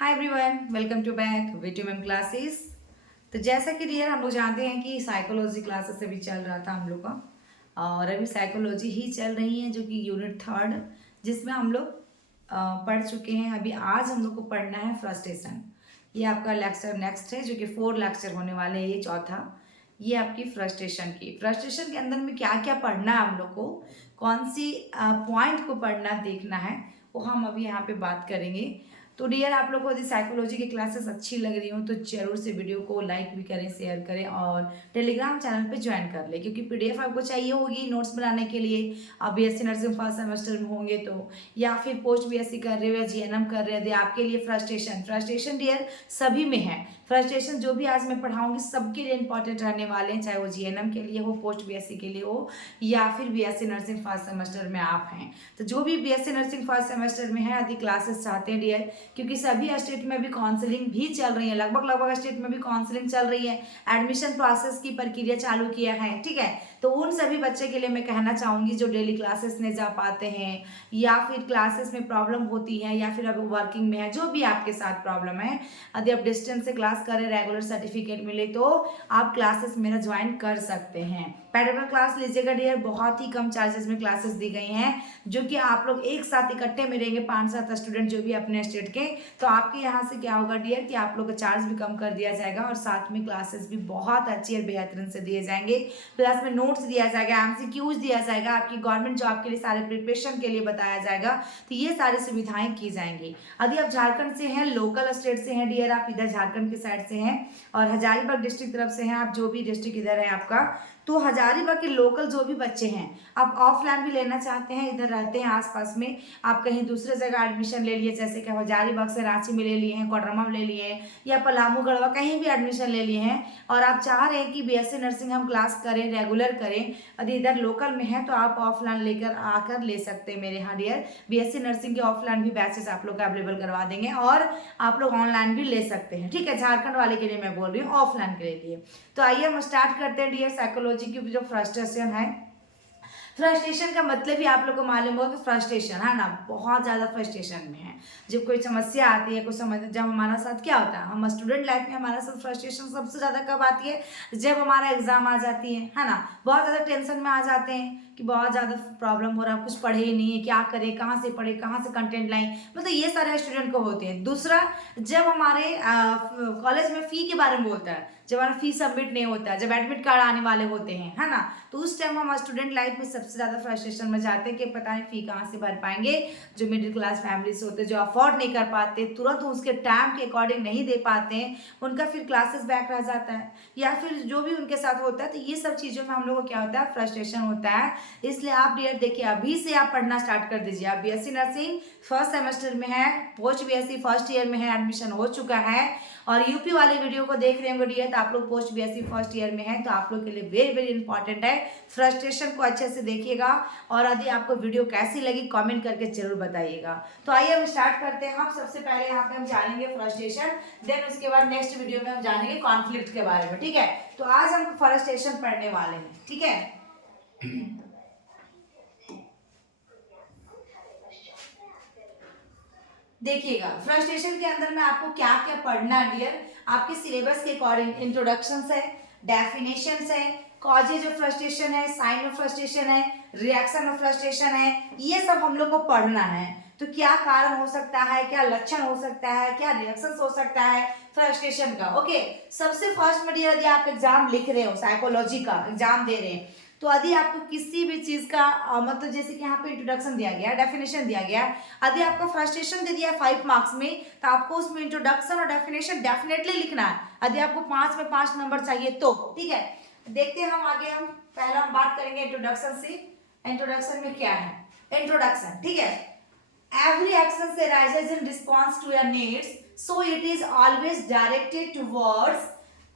Hi everyone, welcome to back V two ma'am classes. तो जैसा कि डियर हम लोग जानते हैं कि साइकोलॉजी क्लासेस अभी चल रहा था हम लोग का, और अभी साइकोलॉजी ही चल रही है जो कि यूनिट थर्ड, जिसमें हम लोग पढ़ चुके हैं। अभी आज हम लोग को पढ़ना है फ्रस्ट्रेशन। ये आपका लेक्चर नेक्स्ट है, जो कि 4 लेक्चर होने वाले हैं। ये चौथा, ये आपकी फ्रस्ट्रेशन के अंदर में क्या क्या पढ़ना है हम लोग को, कौन सी पॉइंट को पढ़ना देखना है, वो हम अभी यहाँ पे बात करेंगे। तो डियर, आप लोग को यदि साइकोलॉजी की क्लासेस अच्छी लग रही हो तो जरूर से वीडियो को लाइक भी करें, शेयर करें और टेलीग्राम चैनल पे ज्वाइन कर लें, क्योंकि पीडीएफ आपको चाहिए होगी नोट्स बनाने के लिए। आप बीएससी नर्सिंग फर्स्ट सेमेस्टर में होंगे तो, या फिर पोस्ट बीएससी कर रहे हो या जीएनएम कर रहे हो, यदि आपके लिए फ्रस्ट्रेशन डियर सभी में है। फ्रस्ट्रेशन जो भी आज मैं पढ़ाऊंगी सबके लिए इंपॉर्टेंट रहने वाले हैं, चाहे वो जीएनएम के लिए हो, पोस्ट बीएससी के लिए हो, या फिर बीएससी नर्सिंग फर्स्ट सेमेस्टर में आप हैं। तो जो भी बीएससी नर्सिंग फर्स्ट सेमेस्टर में है, यदि क्लासेस चाहते हैं डियर, क्योंकि सभी स्टेट में भी काउंसलिंग भी चल रही है, लगभग स्टेट में भी काउंसलिंग चल रही है, एडमिशन प्रोसेस की प्रक्रिया चालू किया है, ठीक है। तो उन सभी बच्चे के लिए मैं कहना चाहूंगी जो डेली क्लासेस नहीं जा पाते हैं, या फिर क्लासेस में प्रॉब्लम होती है, या फिर अब वर्किंग में है, जो भी आपके साथ प्रॉब्लम है, यदि आप डिस्टेंस से क्लास करें, रेगुलर सर्टिफिकेट मिले तो आप क्लासेस मेरा ज्वाइन कर सकते हैं। पैरेलल क्लास लीजिएगा डियर, बहुत ही कम चार्जेस में क्लासेस दी गई हैं, जो कि आप लोग एक साथ इकट्ठे मिलेंगे 5-7 स्टूडेंट जो भी अपने स्टेट के, तो आपके यहाँ से क्या होगा डियर कि आप लोग का चार्ज भी कम कर दिया जाएगा, और साथ में क्लासेस भी बहुत अच्छी और बेहतरीन से दिए जाएंगे। प्लस में नोट्स दिया जाएगा, एमसीक्यूज दिया जाएगा, आपकी गवर्नमेंट जॉब के लिए सारे प्रिपरेशन के लिए बताया जाएगा। तो ये सारी सुविधाएं की जाएंगी। यदि आप झारखंड से हैं, लोकल स्टेट से हैं डियर, आप इधर झारखंड के साइड से हैं और हजारीबाग डिस्ट्रिक्ट तरफ से हैं, आप जो भी डिस्ट्रिक्ट इधर है आपका, तो हजारीबाग के लोकल जो भी बच्चे हैं, आप ऑफलाइन भी लेना चाहते हैं, इधर रहते हैं आसपास में, आप कहीं दूसरे जगह एडमिशन ले लिए, जैसे कि हजारीबाग से रांची में ले लिए हैं, कोडरमा में ले लिए हैं, या पलामू गढ़वा कहीं भी एडमिशन ले लिए हैं, और आप चाह रहे हैं कि बीएससी नर्सिंग हम क्लास करें, रेगुलर करें, यदि इधर लोकल में है तो आप ऑफलाइन लेकर आकर ले सकते हैं मेरे यहाँ डियर। बीएससी नर्सिंग के ऑफलाइन भी बैचेस आप लोग अवेलेबल करवा देंगे, और आप लोग ऑनलाइन भी ले सकते हैं, ठीक है। झारखंड वाले के लिए मैं बोल रही हूँ, ऑफलाइन के लिए। तो आइए हम स्टार्ट करते हैं डियर, साइकोलॉजी की जो फ्रस्ट्रेशन है। फ्रस्ट्रेशन का मतलब ही आप लोग को मालूम होगा कि फ्रस्ट्रेशन है ना, बहुत ज़्यादा फ्रस्ट्रेशन में है। जब कोई समस्या आती है, कुछ समझ, जब हमारा साथ क्या होता है, हम स्टूडेंट लाइफ में हमारा साथ फ्रस्ट्रेशन सबसे ज़्यादा कब आती है, जब हमारा एग्जाम आ जाती है ना। बहुत ज़्यादा टेंशन में आ जाते हैं कि बहुत ज़्यादा प्रॉब्लम हो रहा है, कुछ पढ़े ही नहीं है, क्या करें, कहाँ से पढ़े, कहाँ से कंटेंट लाएं, मतलब ये सारे स्टूडेंट को होते हैं। दूसरा, जब हमारे कॉलेज में फ़ी के बारे में बोलता है, जब हमारा फी सबमिट नहीं होता है, जब एडमिट कार्ड आने वाले होते हैं, है ना, तो उस टाइम हम स्टूडेंट लाइफ में सबसे ज़्यादा फ्रस्ट्रेशन में जाते हैं कि पता नहीं फी कहाँ से भर पाएंगे। जो मिडिल क्लास फैमिली से होते हैं, जो अफोर्ड नहीं कर पाते, तुरंत उसके टाइम के अकॉर्डिंग नहीं दे पाते हैं, उनका फिर क्लासेस बैक रह जाता है, या फिर जो भी उनके साथ होता है। तो ये सब चीज़ों में हम लोग को क्या होता है, फ्रस्ट्रेशन होता है। इसलिए आप डियर देखिए, अभी से आप पढ़ना स्टार्ट कर दीजिए। आप बीएससी नर्सिंग फर्स्ट सेमेस्टर में है, पोस्ट बीएससी फर्स्ट ईयर में है, एडमिशन हो चुका है, और यूपी वाले वीडियो को देख रहे होंगे डियर, तो आप लोग पोस्ट बीएससी फर्स्ट ईयर में है, तो आप लोग के लिए वेरी वेरी इंपॉर्टेंट है। फ्रस्ट्रेशन को अच्छे से देखिएगा, और यदि आपको वीडियो कैसी लगी कमेंट करके जरूर बताइएगा। तो आइए हम स्टार्ट करते हैं। हम सबसे पहले यहाँ पे हम जानेंगे फ्रस्ट्रेशन, देन उसके बाद नेक्स्ट वीडियो में हम जानेंगे कॉन्फ्लिक्ट के बारे में, ठीक है। तो आज हम फ्रस्ट्रेशन पढ़ने वाले हैं, ठीक है। देखिएगा, फ्रस्ट्रेशन के अंदर में आपको क्या क्या पढ़ना है डियर, आपके सिलेबस के अकॉर्डिंग इंट्रोडक्शंस है, डेफिनेशंस है, कॉजेज ऑफ फ्रस्ट्रेशन है, साइन ऑफ फ्रस्ट्रेशन है, रिएक्शन ऑफ फ्रस्ट्रेशन है, ये सब हम लोग को पढ़ना है। तो क्या कारण हो सकता है, क्या लक्षण हो सकता है, क्या रिएक्शन हो सकता है फ्रस्ट्रेशन का। ओके, सबसे फर्स्ट में डियर, यदि आप एग्जाम लिख रहे हो, साइकोलॉजी का एग्जाम दे रहे हैं, तो यदि आपको किसी भी चीज का मतलब जैसे कि यहाँ पे इंट्रोडक्शन दिया गया, डेफिनेशन दिया गया, यदि आपको फ्रस्ट्रेशन दे दिया 5 मार्क्स में, तो आपको उसमें इंट्रोडक्शन और डेफिनेशन डेफिनेटली लिखना है, यदि आपको 5 में 5 नंबर चाहिए तो, ठीक है। देखते हैं हम आगे, हम पहला हम बात करेंगे इंट्रोडक्शन से। इंट्रोडक्शन में क्या है, इंट्रोडक्शन, ठीक है। Every action arises in response to your needs, so it is always directed towards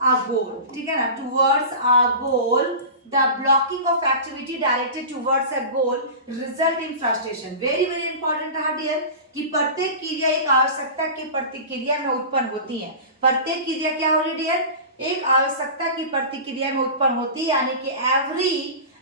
a goal, ठीक है ना, towards a goal. The blocking of activity directed towards a goal result in frustration. Very very important है dear, कि प्रत्येक क्रिया एक आवश्यकता की प्रतिक्रिया में उत्पन्न होती है। प्रत्येक क्रिया क्या हो रही डियर, एक आवश्यकता की प्रतिक्रिया में उत्पन्न होती है, यानी कि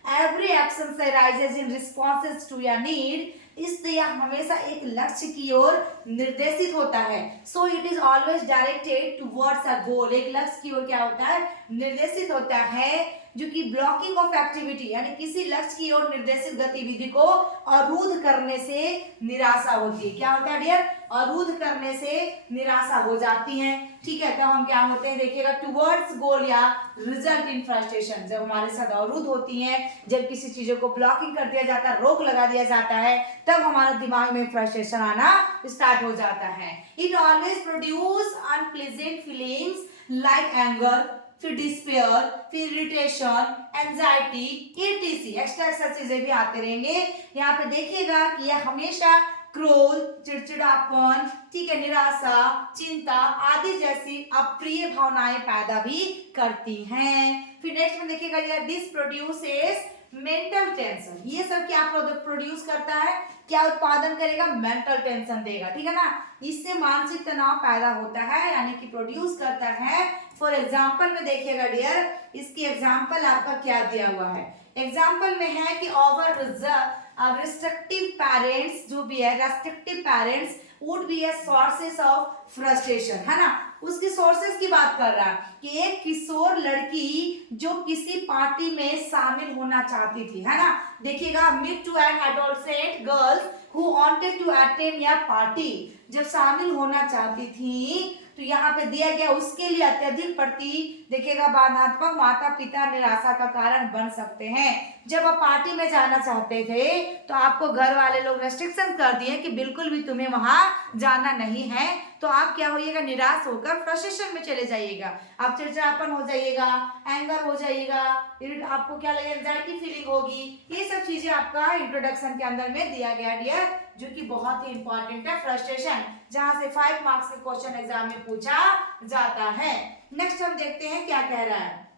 every action arises in responses to your need, इसलिए यह हमेशा एक लक्ष्य की ओर निर्देशित होता है। So it is always directed towards a goal. एक लक्ष्य की ओर क्या होता है, निर्देशित होता है, जो कि ब्लॉकिंग ऑफ एक्टिविटी यानी किसी लक्ष्य की ओर निर्देशित गतिविधि को अवरुद्ध करने से निराशा होती है। क्या होता है डियर, अवरुद्ध करने से निराशा हो जाती है। ठीक है, तब हम क्या होते हैं देखिएगा, टुवर्ड्स गोल या रिजल्ट इन फ्रस्ट्रेशन। जब हमारे साथ अवरुद्ध होती है, जब किसी चीजों को ब्लॉकिंग कर दिया जाता है, रोक लगा दिया जाता है, तब हमारे दिमाग में फ्रस्ट्रेशन आना स्टार्ट हो जाता है। It always produce unpleasant feelings like anger, फिर डिस्पेयर, फिर इरिटेशन, एंजाइटी, ईटीसी, एक्स्ट्रा चीजें भी आते रहेंगे। यहाँ पे देखिएगा कि यह हमेशा क्रोध, चिड़चिड़ापन, ठीक है, निराशा, चिंता आदि जैसी अप्रिय भावनाएं पैदा भी करती हैं। फिर नेक्स्ट में देखिएगा, यह दिस प्रोड्यूसेस मेंटल टेंशन। ये सब क्या प्रोड्यूस करता है, क्या उत्पादन करेगा, मेंटल टेंशन देगा। ठीक है ना, इससे मानसिक तनाव पैदा होता है, यानी कि प्रोड्यूस करता है। फॉर एग्जाम्पल में देखिएगा डियर, इसकी एग्जाम्पल आपका क्या दिया हुआ है। एग्जाम्पल में है कि ओवर restrictive parents, जो भी है restrictive parents would be a sources of frustration, है ना। उसकी सोर्सेस की बात कर रहा है कि एक किशोर लड़की जो किसी पार्टी में शामिल होना चाहती थी, है ना। देखिएगा, meet to an adolescent girls who wanted to attend a party, जब शामिल होना चाहती थी तो यहाँ पे दिया गया उसके लिए अत्यधिक प्रति देखिएगा बाधात्मक माता पिता निराशा का कारण बन सकते हैं। जब आप पार्टी में जाना चाहते थे तो आपको घर वाले लोग रेस्ट्रिक्शन कर दिए कि बिल्कुल भी तुम्हें वहां जाना नहीं है, तो आप क्या होइएगा, निराश होकर फ्रस्ट्रेशन में चले जाइएगा। आप चिड़चिड़ापन हो जाइएगा, एंगर हो जाइएगा, आपको क्या लगेगा, एंजाइटी फीलिंग होगी। ये सब चीजें आपका इंट्रोडक्शन के अंदर में दिया गया डियर, जो कि बहुत ही इंपॉर्टेंट है, फ्रस्ट्रेशन, जहां से 5 मार्क्स के क्वेश्चन एग्जाम में पूछा जाता है। नेक्स्ट हम देखते हैं क्या कह रहा है।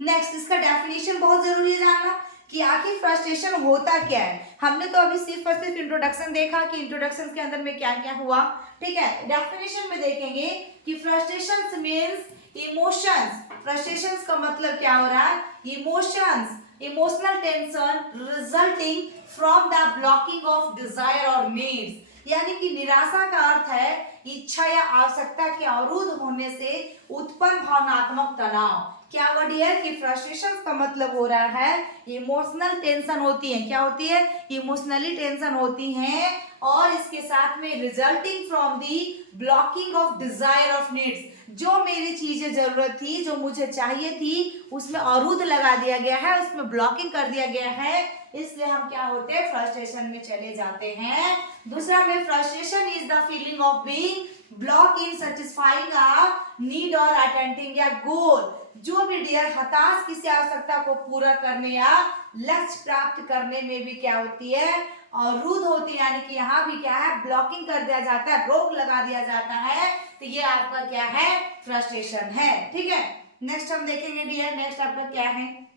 नेक्स्ट इसका डेफिनेशन बहुत जरूरी है जानना कि आखिर फ्रस्ट्रेशन होता क्या है। हमने तो अभी सिर्फ और सिर्फ इंट्रोडक्शन देखा कि इंट्रोडक्शन के अंदर में क्या क्या हुआ। ठीक है, डेफिनेशन में देखेंगे कि फ्रस्ट्रेशन मीन्स इमोशंस। फ्रस्ट्रेशन का मतलब क्या हो रहा है, emotions, emotional tension resulting from the blocking of desire और नीड्स। यानी कि निराशा का अर्थ है इच्छा या आवश्यकता के अवरुद्ध होने से उत्पन्न भावनात्मक तनाव। क्या वर्ड है कि फ्रस्ट्रेशन का मतलब हो रहा है इमोशनल टेंशन होती है। क्या होती है, इमोशनली टेंशन होती है, और इसके साथ में resulting from the blocking of desire of needs. जो मेरी चीजें जरूरत थी, जो मुझे चाहिए थी, उसमें अवरुद्ध लगा दिया गया है, उसमें ब्लॉकिंग कर दिया गया है, इसलिए हम क्या होते हैं, फ्रस्ट्रेशन में चले जाते हैं। दूसरा में frustration is the feeling of being block in satisfying a need और अटेंडिंग या गोल। जो भी डियर हताश किसी आवश्यकता को पूरा करने या लक्ष्य प्राप्त करने में भी क्या होती है, अवरुद्ध होती है, यानी कि यहाँ भी क्या है, ब्लॉकिंग कर दिया जाता है, रोक लगा दिया जाता है, तो ये आपका क्या है, फ्रस्ट्रेशन है। ठीक है, नेक्स्ट हम देखेंगे डियर, नेक्स्ट आपका क्या है,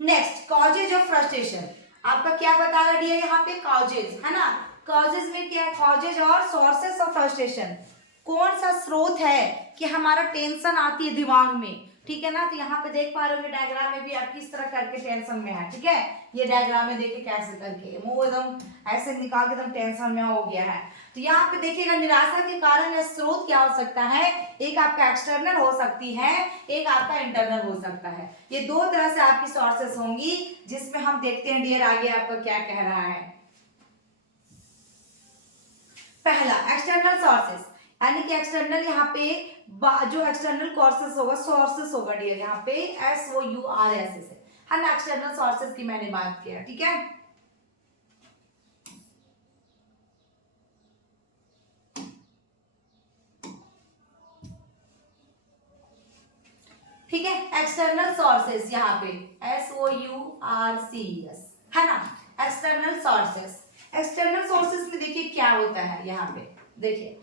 नेक्स्ट कॉजेज ऑफ फ्रस्ट्रेशन। आपका क्या बता रहा है यहाँ पे, कॉजेज, है ना। कॉजेज में क्या है, कॉजेज और सोर्सेस ऑफ फ्रस्ट्रेशन। कौन सा स्रोत है कि हमारा टेंशन आती है दिमाग में, ठीक है ना। तो यहाँ पे देख पा रहे हो डायग्राम में भी आप किस तरह करके टेंशन में है। ठीक है, ये डायग्राम में देखिए कैसे करके मुंह एकदम ऐसे निकाल के एकदम टेंशन में हो गया है। तो यहाँ पे देखिएगा निराशा के कारण या स्रोत क्या हो सकता है, एक आपका एक्सटर्नल हो सकती है, एक आपका इंटरनल हो सकता है। ये दो तरह से आपकी सोर्सेस होंगी, जिसमें हम देखते हैं डियर आगे आपका क्या कह रहा है। पहला एक्सटर्नल सोर्सेस, यानी कि एक्सटर्नल यहाँ पे जो एक्सटर्नल कोर्सेस होगा, सोर्सेस होगा डियर, यहाँ पे SOURCES है ना, एक्सटर्नल सोर्सेस की मैंने बात किया। ठीक है, ठीक है, एक्सटर्नल सोर्सेस यहाँ पे SOURCES है ना, एक्सटर्नल सोर्सेस। एक्सटर्नल सोर्सेस में देखिए क्या होता है, यहाँ पे देखिए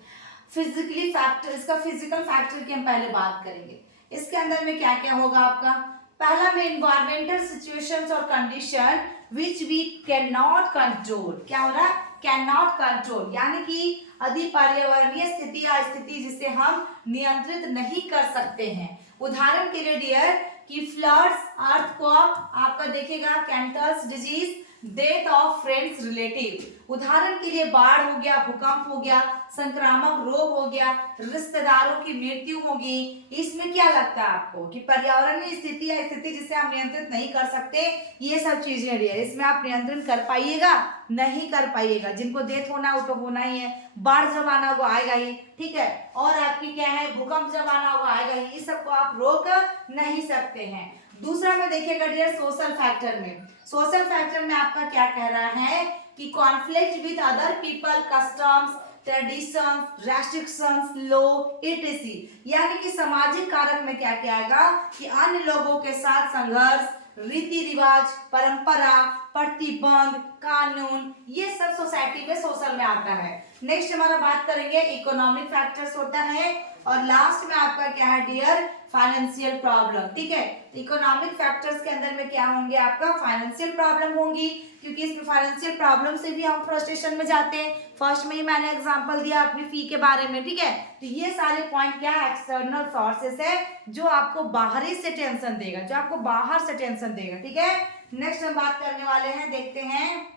फिजिकली फैक्टर, इसका फिजिकल फैक्टर की हम पहले बात करेंगे। इसके अंदर में क्या क्या होगा आपका, पहला में इन्वायरमेंटल सिचुएशंस और condition which we can not control. क्या हो रहा है, कैन नॉट कंट्रोल, यानी कि अधिपर्यावरणीय स्थिति या स्थिति जिसे हम नियंत्रित नहीं कर सकते हैं, उदाहरण के लिए डियर कि फ्लड्स, अर्थक्वेक, आपका देखिएगा cancers disease, death of friends relative. उदाहरण के लिए बाढ़ हो गया, भूकंप हो गया, संक्रामक रोग हो गया, रिश्तेदारों की मृत्यु होगी। इसमें क्या लगता है आपको कि पर्यावरणीय स्थिति या स्थिति जिसे हम नियंत्रित नहीं कर सकते, ये सब चीजें डियर, इसमें आप नियंत्रण कर पाइएगा? नहीं कर पाइएगा। जिनको डेथ होना वो तो होना ही है, बाढ़ जब आना होगा आएगा ही, ठीक है, और आपकी क्या है, भूकंप जब आना होगा आएगा ही, इस सबको आप रोक नहीं सकते हैं। दूसरा में देखिएगा डियर सोशल फैक्टर में, सोशल फैक्टर में आपका क्या कह रहा है कि conflict with other people, customs, traditions, restrictions, law, etc, यानी कि सामाजिक कारक में क्या कहेगा कि अन्य लोगों के साथ संघर्ष, रीति रिवाज, परंपरा, प्रतिबंध, कानून, ये सब सोसाइटी में सोशल में आता है। नेक्स्ट हमारा बात करेंगे इकोनॉमिक फैक्टर्स होता है, और लास्ट में आपका क्या है डियर, फाइनेंशियल प्रॉब्लम, ठीक है। इकोनॉमिक फैक्टर्स के अंदर में क्या होंगे, आपका फाइनेंशियल प्रॉब्लम होंगी, क्योंकि इसमें फाइनेंशियल प्रॉब्लम से भी हम फ्रस्ट्रेशन में जाते हैं। फर्स्ट में ही मैंने एग्जांपल दिया अपनी फी के बारे में, ठीक है। तो ये सारे पॉइंट क्या है, एक्सटर्नल सोर्सेस है जो आपको बाहरी से टेंशन देगा, जो आपको बाहर से टेंशन देगा, ठीक है। नेक्स्ट हम बात करने वाले हैं, देखते हैं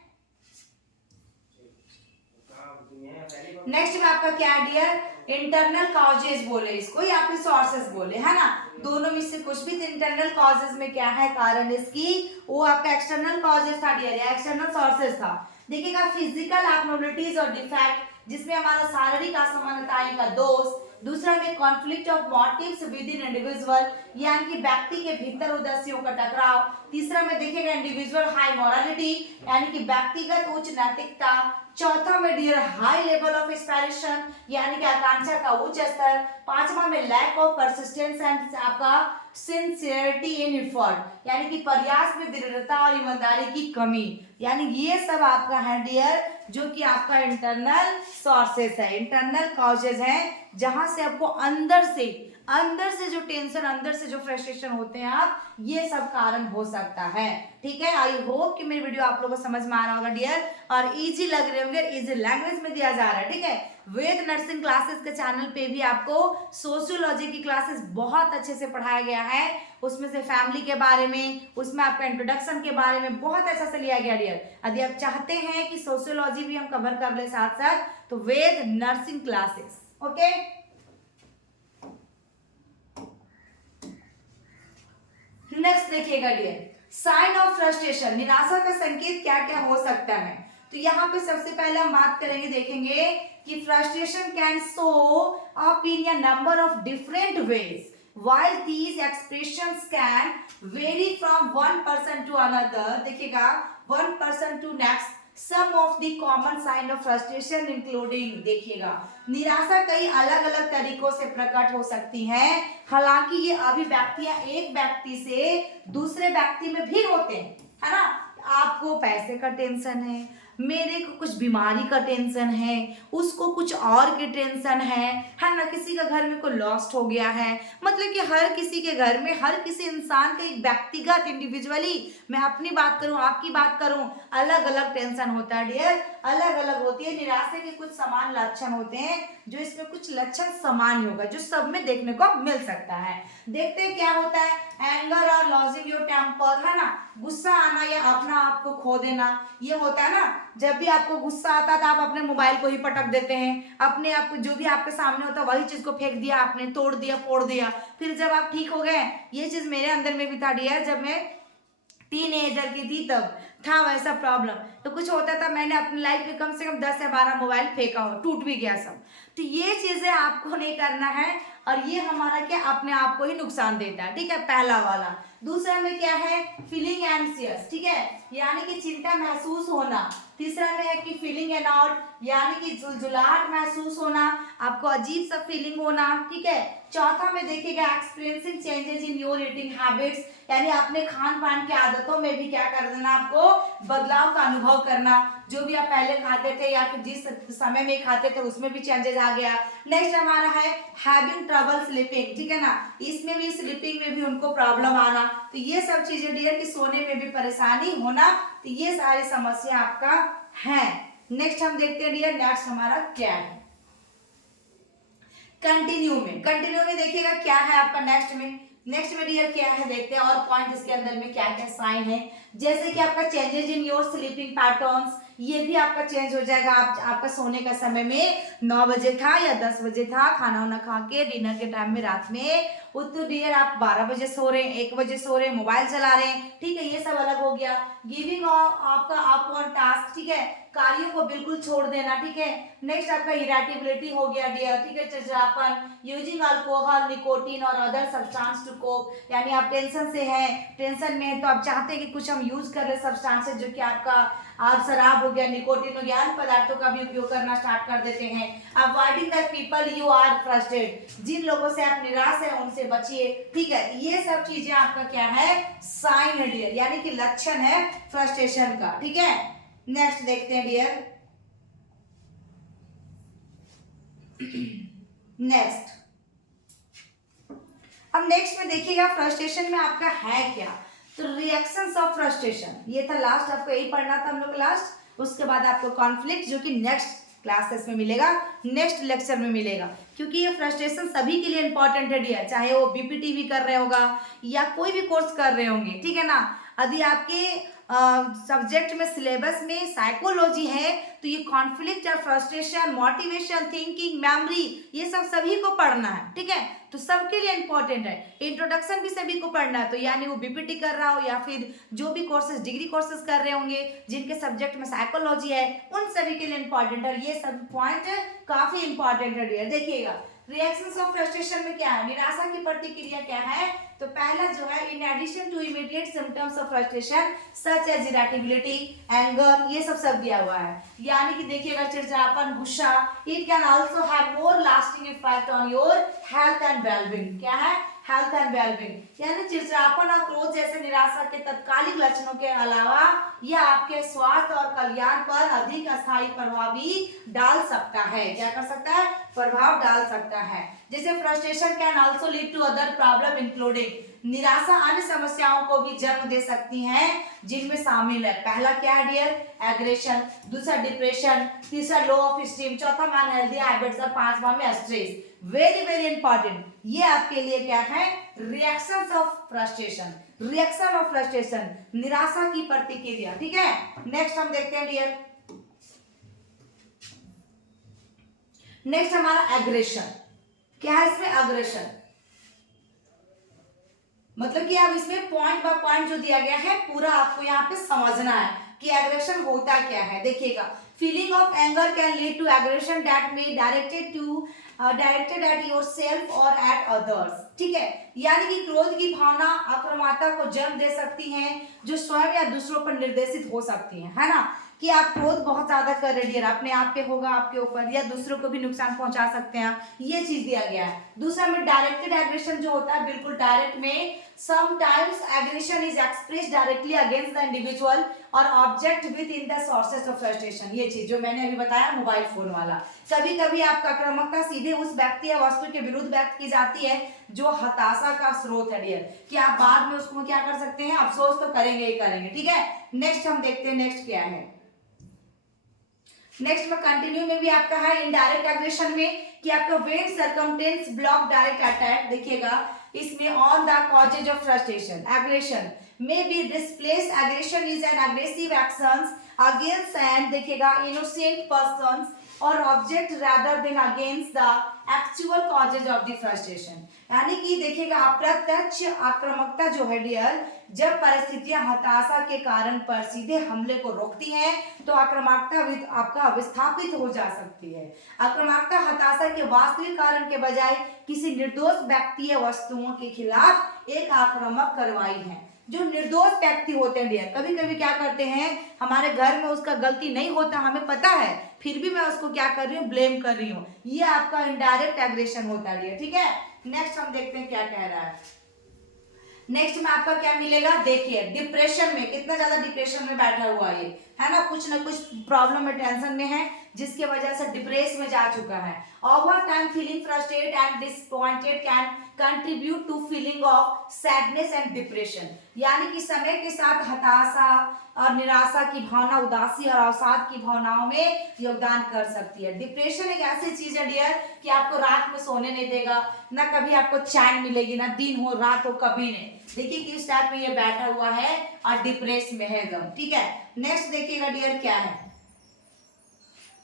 नेक्स्ट में आपका क्या है डियर, इंटरनल कॉजेज बोले इसको या फिर सोर्सेस बोले, है ना, दोनों में से कुछ भी। इंटरनल कॉजेज में क्या है, कारण इसकी, वो आपका एक्सटर्नल कॉजेज था डियर, एक्सटर्नल सोर्सेस था। देखिएगा फिजिकल एब्नॉर्मलिटीज और डिफेक्ट, जिसमें हमारा शारीरिक असमानताएं का दोष। दूसरा में conflict of motives within individual, यानी कि व्यक्ति के भीतर उद्देश्यों का टकराव। तीसरा में देखिएगा इंडिविजुअल हाई मोरालिटी, यानी कि व्यक्तिगत उच्च नैतिकता। चौथा में dear high level of aspiration, यानी कि आकांक्षा का उच्च स्तर। पांचवा में लैक ऑफ परसिस्टेंस एंड आपका सिंसियरिटी इन एफर्ट, यानी कि प्रयास में दृढ़ता और ईमानदारी की कमी। यानी ये सब आपका है डियर, जो कि आपका इंटरनल सोर्सेस है, इंटरनल कॉजेज हैं, जहां से आपको अंदर से जो टेंशन, अंदर से जो फ्रस्ट्रेशन होते हैं आप, ये सब कारण हो सकता है, ठीक है। आई होप कि मेरी वीडियो आप लोगों को समझ में आ रहा होगा डियर, और इजी लग रहे होंगे, इजी लैंग्वेज में दिया जा रहा है, ठीक है। वेद नर्सिंग क्लासेस के चैनल पे भी आपको सोशियोलॉजी की क्लासेस बहुत अच्छे से पढ़ाया गया है, उसमें से फैमिली के बारे में, उसमें आपका इंट्रोडक्शन के बारे में बहुत अच्छा से लिया गया डियर। यदि आप चाहते हैं कि सोशियोलॉजी भी हम कवर कर ले साथ साथ, तो वेद नर्सिंग क्लासेस, ओके। नेक्स्ट देखिएगा डियर, साइन ऑफ फ्रस्ट्रेशन, निराशा का संकेत क्या क्या हो सकता है। तो यहाँ पे सबसे पहले हम बात करेंगे, देखेंगे कि frustration can show up in a number of different ways, while these expressions can vary from one person to another, देखिएगा one person to next, some of the common sign of frustration including, देखिएगा निराशा कई अलग अलग तरीकों से प्रकट हो सकती है, हालांकि ये अभिव्यक्तियां एक व्यक्ति से दूसरे व्यक्ति में भी होते हैं, है ना। आपको पैसे का टेंशन है, मेरे को कुछ बीमारी का टेंशन है, उसको कुछ और की टेंशन है ना, किसी का घर में कोई लॉस्ट हो गया है, मतलब कि हर किसी के घर में, हर किसी इंसान का एक व्यक्तिगत इंडिविजुअली, मैं अपनी बात करूं, आपकी बात करूं, अलग अलग टेंशन होता है डियर, अलग अलग होती है। निराशा के कुछ समान लक्षण होते हैं, जो इसमें कुछ लक्षण समान होगा, जो सब में देखने को मिल सकता है। देखते हैं क्या होता है, एंगर और लॉजिंग योर टेम्पर, है ना, गुस्सा आना या अपना आप को खो देना, ये होता है ना। जब भी आपको गुस्सा आता है तो आप अपने मोबाइल को ही पटक देते हैं, अपने आप को, जो भी आपके सामने होता है वही चीज को फेंक दिया आपने, तोड़ दिया, फोड़ दिया, फिर जब आप ठीक हो गए। ये चीज मेरे अंदर में भी था डियर, जब मैं टीनेजर की थी तब था वैसा प्रॉब्लम। तो कुछ होता था, मैंने अपनी लाइफ में कम से कम 10 या 12 मोबाइल फेंका हो, टूट भी गया सब। तो ये चीजें आपको नहीं करना है, और ये हमारा क्या, अपने आप को ही नुकसान देता है, ठीक है, पहला वाला। दूसरा में क्या है, फीलिंग एंशियस, ठीक है, यानी कि चिंता महसूस होना। तीसरा में है कि फीलिंग एनॉट, यानी कि झुलझुलाहट महसूस होना, आपको अजीब सा फीलिंग होना, ठीक है। चौथा में देखिएगा experiencing changes in your eating habits, यानी अपने खान पान की आदतों में भी क्या कर देना, आपको बदलाव का अनुभव करना, जो भी आप पहले खाते थे या फिर जिस समय में खाते थे उसमें भी चेंजेस आ गया। नेक्स्ट हमारा है हैविंग ट्रबल स्लीपिंग, ठीक है ना, इसमें भी, स्लीपिंग में भी उनको प्रॉब्लम आना। तो ये सब चीजें डियर कि सोने में भी परेशानी होना, तो ये सारी समस्या आपका है। नेक्स्ट हम देखते हैं डियर, नेक्स्ट हमारा क्या है, कंटिन्यू में देखिएगा क्या है आपका नेक्स्ट में, नेक्स्ट में डियर क्या है देखते हैं और पॉइंट इसके अंदर में क्या क्या साइन है। जैसे कि आपका changes in your sleeping patterns, ये भी आपका चेंज हो जाएगा। आपका सोने का समय में 9 बजे था या 10 बजे था, खाना वाना खा के डिनर के टाइम में रात में, वो तो डियर आप 12 बजे सो रहे हैं, 1 बजे सो रहे हैं, मोबाइल चला रहे हैं, ठीक है, ये सब अलग हो गया। गिविंग आपका अप ऑन टास्क, ठीक है, कार्यों को बिल्कुल छोड़ देना, ठीक है। नेक्स्ट आपका इरिटेबिलिटी हो गया डियर, ठीक है, चिड़चिड़ापन, यूजिंग अल्कोहल, निकोटीन और अदर सब्सटेंस टू कोप, यानी आप टेंशन से हैं, टेंशन में है तो आप चाहते हैं कि कुछ हम यूज कर ले सब्सटेंसेस जो कि आपका आप शराब हो गया, निकोटीन हो गया, अन्य पदार्थों का भी उपयोग करना स्टार्ट कर देते हैं। Avoiding the people you are frustrated, जिन लोगों से आप निराश हैं उनसे बचिए, ठीक है। ये सब चीजें आपका क्या है, साइन है डियर, यानी कि लक्षण है फ्रस्ट्रेशन का, ठीक है। नेक्स्ट देखते हैं डियर, नेक्स्ट अब नेक्स्ट में देखिएगा फ्रस्ट्रेशन में आपका है क्या, तो रिएक्शंस ऑफ फ्रस्ट्रेशन, ये था लास्ट, आपको यही पढ़ना था हम लोग लास्ट। उसके बाद आपको कॉन्फ्लिक्ट जो कि नेक्स्ट क्लासेस में मिलेगा, नेक्स्ट लेक्चर में मिलेगा, क्योंकि ये फ्रस्ट्रेशन सभी के लिए इंपॉर्टेंट है डियर, चाहे वो बीपीटी भी कर रहे होगा या कोई भी कोर्स कर रहे होंगे, ठीक है ना। यदि आपके सब्जेक्ट में सिलेबस में साइकोलॉजी है तो ये कॉन्फ्लिक्ट और फ्रस्ट्रेशन, मोटिवेशन, थिंकिंग, मेमोरी, ये सब सभी को पढ़ना है, ठीक है, तो सबके लिए इंपॉर्टेंट है। इंट्रोडक्शन भी सभी को पढ़ना है, तो यानी वो बीपीटी कर रहा हो या फिर जो भी कोर्सेज डिग्री कोर्सेज कर रहे होंगे जिनके सब्जेक्ट में साइकोलॉजी है, उन सभी के लिए इंपॉर्टेंट है। ये सब पॉइंट काफी इंपॉर्टेंट है डियर। देखिएगा रिएक्शंस ऑफ फ्रस्ट्रेशन में क्या है, निराशा की प्रतिक्रिया क्या है, तो पहला जो है, in addition to immediate symptoms of frustration such as irritability, anger, ये सब दिया हुआ है, यानी कि देखिएगा चिड़चिड़ापन, गुस्सा, it can also have more lasting effect on your health and wellbeing, क्या है, हेल्थ एंड वेलबींग, यानी चिड़चिड़ापन और क्रोध जैसे निराशा के तत्कालिक लक्षणों के अलावा यह आपके स्वास्थ्य और कल्याण पर अधिक अस्थायी प्रभाव भी डाल सकता है। क्या कर सकता है, प्रभाव डाल सकता है। जैसे frustration can also lead to other problem including, निराशा अन्य समस्याओं को भी जन्म दे सकती हैं, जिनमें शामिल है, पहला क्या है डियर, एग्रेशन, दूसरा डिप्रेशन, तीसरा लो ऑफ स्टीम, चौथा अनहेल्दी हैबिट्स और पांचवा में स्ट्रेस। वेरी वेरी इंपॉर्टेंट, ये आपके लिए क्या है, reactions of frustration, reaction of frustration, निराशा की प्रतिक्रिया, ठीक है। नेक्स्ट हम देखते हैं डियर, नेक्स्ट हमारा एग्रेशन, क्या है इसमें, अग्रेशन, मतलब कि आप इसमें पॉइंट बाय पॉइंट जो दिया गया है पूरा आपको यहाँ पे समझना है कि एग्रेशन होता क्या है। देखिएगा, feeling of anger can lead to aggression that may directed at yourself और एट अदर्स, ठीक है, यानी कि क्रोध की भावना आक्रामकता को जन्म दे सकती हैं, जो स्वयं या दूसरों पर निर्देशित हो सकती है ना, कि आप क्रोध बहुत ज्यादा कर रहे हैं, अपने आप पे होगा, आपके ऊपर, या दूसरों को भी नुकसान पहुंचा सकते हैं, ये चीज दिया गया है। दूसरा में डायरेक्टेड एग्रेशन जो होता है बिल्कुल डायरेक्ट में, sometimes aggression is expressed directly against the individual और object with in the sources of frustration, ये चीज जो मैंने अभी बताया मोबाइल फोन वाला। कभी कभी आपका आक्रामकता सीधे उस व्यक्ति या वस्तु के विरुद्ध व्यक्त की जाती है जो हताशा का स्रोत है डियर, कि आप बाद में उसको क्या कर सकते हैं, अफसोस तो करेंगे ही करेंगे, ठीक है। नेक्स्ट हम देखते हैं, नेक्स्ट क्या है, नेक्स्ट में कंटिन्यू में भी आपका है इनडायरेक्ट एग्रेशन में, कि आपका वेन सर्कमटेंस ब्लॉक डायरेक्ट अटैक, देखिएगा इसमें on the causes of frustration, aggression may be displaced, aggression is an aggressive actions against and देखिएगा innocent persons और object rather than against the actual causes of the frustration, यानी कि देखिएगा अप्रत्यक्ष आक्रामकता जो है डियर, जब परिस्थितियां हताशा के कारण पर सीधे हमले को रोकती हैं तो आक्रामकता आपका विस्थापित हो जा सकती है। आक्रामकता हताशा के वास्तविक कारण के बजाय किसी निर्दोष व्यक्ति या वस्तुओं के खिलाफ एक आक्रामक कार्रवाई है। जो निर्दोष व्यक्ति होते हैं डियर, कभी कभी क्या करते हैं, हमारे घर में उसका गलती नहीं होता, हमें पता है, फिर भी मैं उसको क्या कर रही हूँ, ब्लेम कर रही हूँ, ये आपका इनडायरेक्ट एग्रेशन होता है, ठीक है। नेक्स्ट हम देखते हैं क्या कह रहा है, नेक्स्ट में आपका क्या मिलेगा, देखिए डिप्रेशन में, कितना ज्यादा डिप्रेशन में बैठा हुआ ये है ना, कुछ ना कुछ प्रॉब्लम में, टेंशन में है, जिसके वजह से डिप्रेस में जा चुका है। Over time feeling frustrated and disappointed can contribute to feeling of sadness and depression, यानी कि समय के साथ हताशा और निराशा की भावना, उदासी और अवसाद की भावनाओं में योगदान कर सकती है। डिप्रेशन एक ऐसी चीज है डियर कि आपको रात में सोने नहीं देगा, ना कभी आपको चैन मिलेगी, ना दिन हो रात हो, कभी नहीं। देखिए किस टाइप में ये बैठा हुआ है और डिप्रेस में है एकदम, ठीक है। नेक्स्ट देखिएगा डियर क्या है,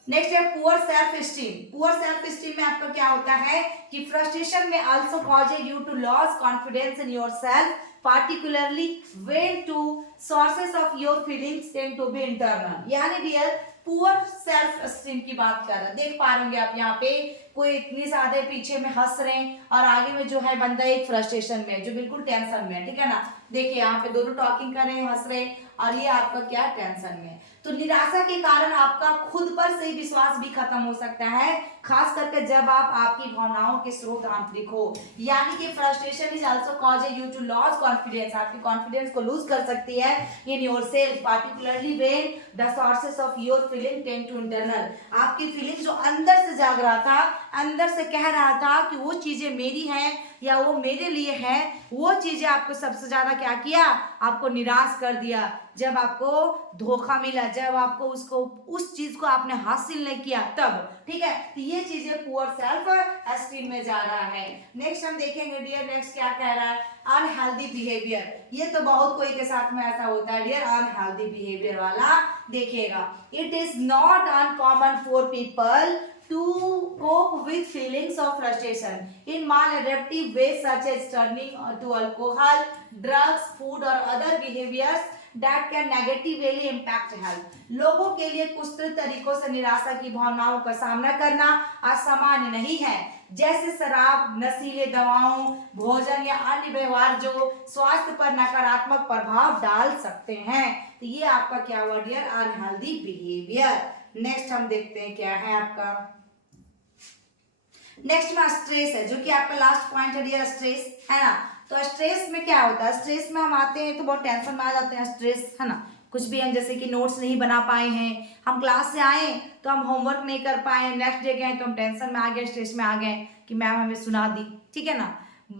नेक्स्ट है poor self esteem. Poor self esteem में आपका क्या होता है कि फ्रस्ट्रेशन में also causes you to loss confidence in yourself, particularly when two sources of your feelings tend to be internal, यानी डियर पुअर सेल्फ स्टीम की बात कर रहे हैं। देख पा रहे आप यहाँ पे कोई इतनी सादे पीछे में हंस रहे हैं और आगे में जो है बंदा एक फ्रस्ट्रेशन में है, जो बिल्कुल टेंशन में है, ठीक है ना। देखिए यहाँ पे दोनों टॉकिंग कर रहे हैं, हंस रहे हैं, और ये आपका क्या टेंशन में है। तो निराशा के कारण आपका खुद पर से विश्वास भी खत्म हो सकता है, खास करके जब आप आपकी भावनाओं के स्रोत आंतरिक हो, यानी कि frustration is also causes you to loss confidence, आपकी कॉन्फिडेंस को लूज कर सकती है in yourself, particularly when the sources of your feeling tend to internal, आपकी फीलिंग जो अंदर से जाग रहा था, अंदर से कह रहा था कि वो चीजें मेरी हैं या वो मेरे लिए है, वो चीजें आपको सबसे ज्यादा क्या किया, आपको निराश कर दिया। जब आपको धोखा मिला, जब आपको उसको उस चीज को आपने हासिल नहीं किया तब, ठीक है। तो ये चीजें पुअर सेल्फ एस्टीम में जा रहा है। नेक्स्ट हम देखेंगे डियर, नेक्स्ट क्या कह रहा है, अनहेल्दी बिहेवियर। ये तो बहुत कोई के साथ में ऐसा होता है डियर, अनहेल्दी बिहेवियर वाला। देखिएगा, it is not uncommon for people to cope with feelings of frustration in maladaptive ways such as turning to alcohol, drugs, food or other behaviors that can negatively impact health। लोगों के लिए कुछ तरीकों से निराशा की भावनाओं का सामना करना असामान्य नहीं है, जैसे शराब, नशीले दवाओं, भोजन या अन्य व्यवहार जो स्वास्थ्य पर नकारात्मक प्रभाव डाल सकते हैं। तो ये आपका क्या हुआ डियर, अनहेल्दी बिहेवियर। नेक्स्ट हम देखते हैं क्या है आपका, नेक्स्ट में स्ट्रेस है, जो कि आपका लास्ट पॉइंट है डियर, स्ट्रेस है ना। तो स्ट्रेस में क्या होता है, स्ट्रेस में हम आते हैं तो बहुत टेंशन में आ जाते हैं, स्ट्रेस है ना। कुछ भी हम जैसे कि नोट्स नहीं बना पाए हैं, हम क्लास से आए तो हम होमवर्क नहीं कर पाए, नेक्स्ट डे गए तो हम टेंशन में आ गए, स्ट्रेस में आ गए कि मैम हमें सुना दी, ठीक है ना,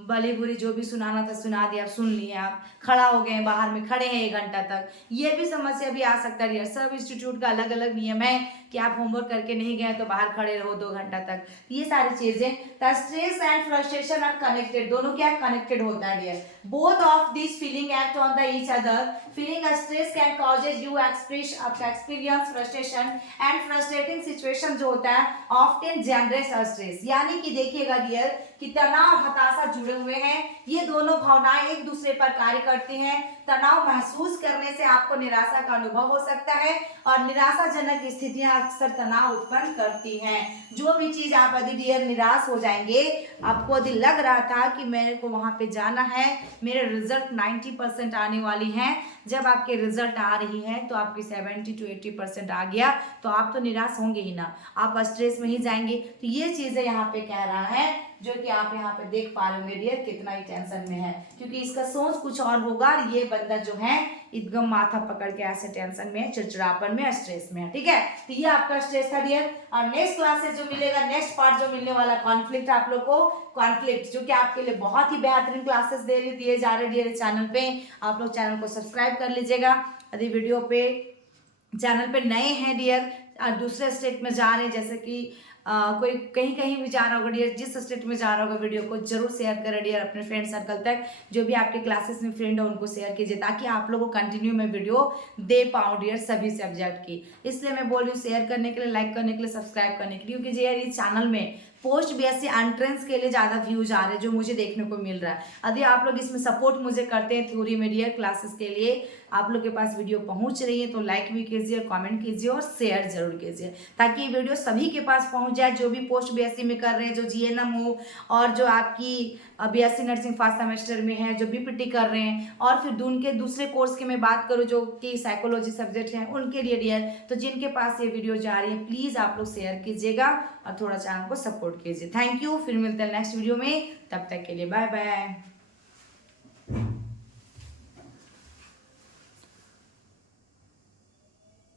भली बुरी जो भी सुनाना था सुना दिया, सुन लिए, आप खड़ा हो गए, बाहर में खड़े हैं 1 घंटा तक, ये भी समस्या भी आ सकता है। सब इंस्टीट्यूट का अलग अलग नियम है कि आप होमवर्क करके नहीं गए तो बाहर खड़े रहो 2 घंटा तक, ये सारी चीजें। Stress and frustration are connected, दोनों क्या कनेक्टेड होता है dear, both of this feeling act on the each other. Feeling stress can causes you experience frustration and frustrating situation जो होता है ऑफ्टन जनरेट्स स्ट्रेस, यानी कि देखिएगा डियर कि तनाव, हताशा जुड़े हुए हैं, ये दोनों भावनाएं एक दूसरे पर कार्य करती हैं। तनाव महसूस करने से आपको निराशा का अनुभव हो सकता है और निराशाजनक स्थितियां अक्सर तनाव उत्पन्न करती हैं। जो भी चीज आप यदि डियर निराश हो जाएंगे, आपको यदि लग रहा था कि मेरे को वहां पे जाना है, मेरे रिजल्ट 90% आने वाली हैं, जब आपके रिजल्ट आ रही है तो आपकी 70 to 80% आ गया तो आप तो निराश होंगे ही ना, आप स्ट्रेस में ही जाएंगे। तो ये चीजें यहाँ पे कह रहा है, जो कि आप यहाँ पे देख पा रहे होंगे डियर कितना ही टेंशन में है, क्योंकि इसका सोच कुछ और होगा और ये बंदा जो है एकदम माथा पकड़ के ऐसे टेंशन में, चिड़चिड़ापन में, स्ट्रेस में है, ठीक है। तो ये आपका स्ट्रेस था डियर। और नेक्स्ट क्लास से जो मिलेगा, नेक्स्ट पार्ट जो मिलने वाला कॉन्फ्लिक्ट, आप लोग को कॉन्फ्लिक्ट, जो कि आपके लिए बहुत ही बेहतरीन क्लासेस दिए जा रहे डियर चैनल पे। आप लोग चैनल को सब्सक्राइब कर लीजिएगा। यदि वीडियो पे चैनल पे नए हैं डियर, दूसरे स्टेट में जा रहे हैं, जैसे कि कोई कहीं भी जा रहा होगा डियर, जिस स्टेट में जा रहा होगा, वीडियो को जरूर शेयर करें डियर अपने फ्रेंड सर्कल तक, जो भी आपके क्लासेस में फ्रेंड है उनको शेयर कीजिए, ताकि आप लोगों को कंटिन्यू में वीडियो दे पाऊँ डियर सभी सब्जेक्ट की। इसलिए मैं बोल रही हूँ शेयर करने के लिए, लाइक करने के लिए, सब्सक्राइब करने के लिए, क्योंकि यार इस चैनल में पोस्ट बीएससी एंट्रेंस के लिए ज़्यादा व्यूज आ रहे हैं, जो मुझे देखने को मिल रहा है। यदि आप लोग इसमें सपोर्ट मुझे करते हैं थ्योरी में डियर क्लासेस के लिए, आप लोग के पास वीडियो पहुंच रही है तो लाइक भी कीजिए, कमेंट कीजिए और शेयर जरूर कीजिए, ताकि ये वीडियो सभी के पास पहुंच जाए, जो भी पोस्ट बीएससी में कर रहे हैं, जो जीएनएम हो और जो आपकी बीएससी नर्सिंग फर्स्ट सेमेस्टर में है, जो बीपीटी कर रहे हैं, और फिर उनके दूसरे कोर्स की मैं बात करूँ जो कि साइकोलॉजी सब्जेक्ट हैं उनके लिए डियर। तो जिनके पास ये वीडियो जा रही है प्लीज़ आप लोग शेयर कीजिएगा और थोड़ा चैनल को सपोर्ट कीजिए। थैंक यू, फिर मिलते हैं नेक्स्ट वीडियो में, तब तक के लिए बाय बाय।